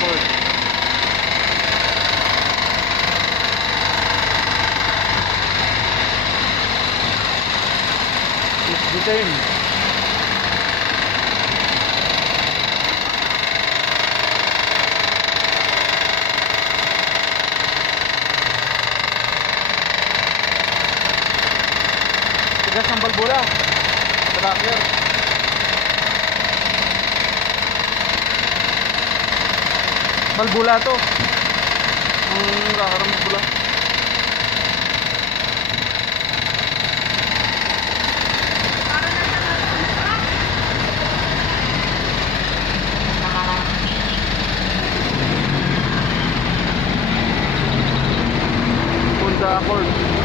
Accord. It's the same. Tigas ng balbula. Tracker. Balbula to. Ang kakaroon balbula. Honda Accord.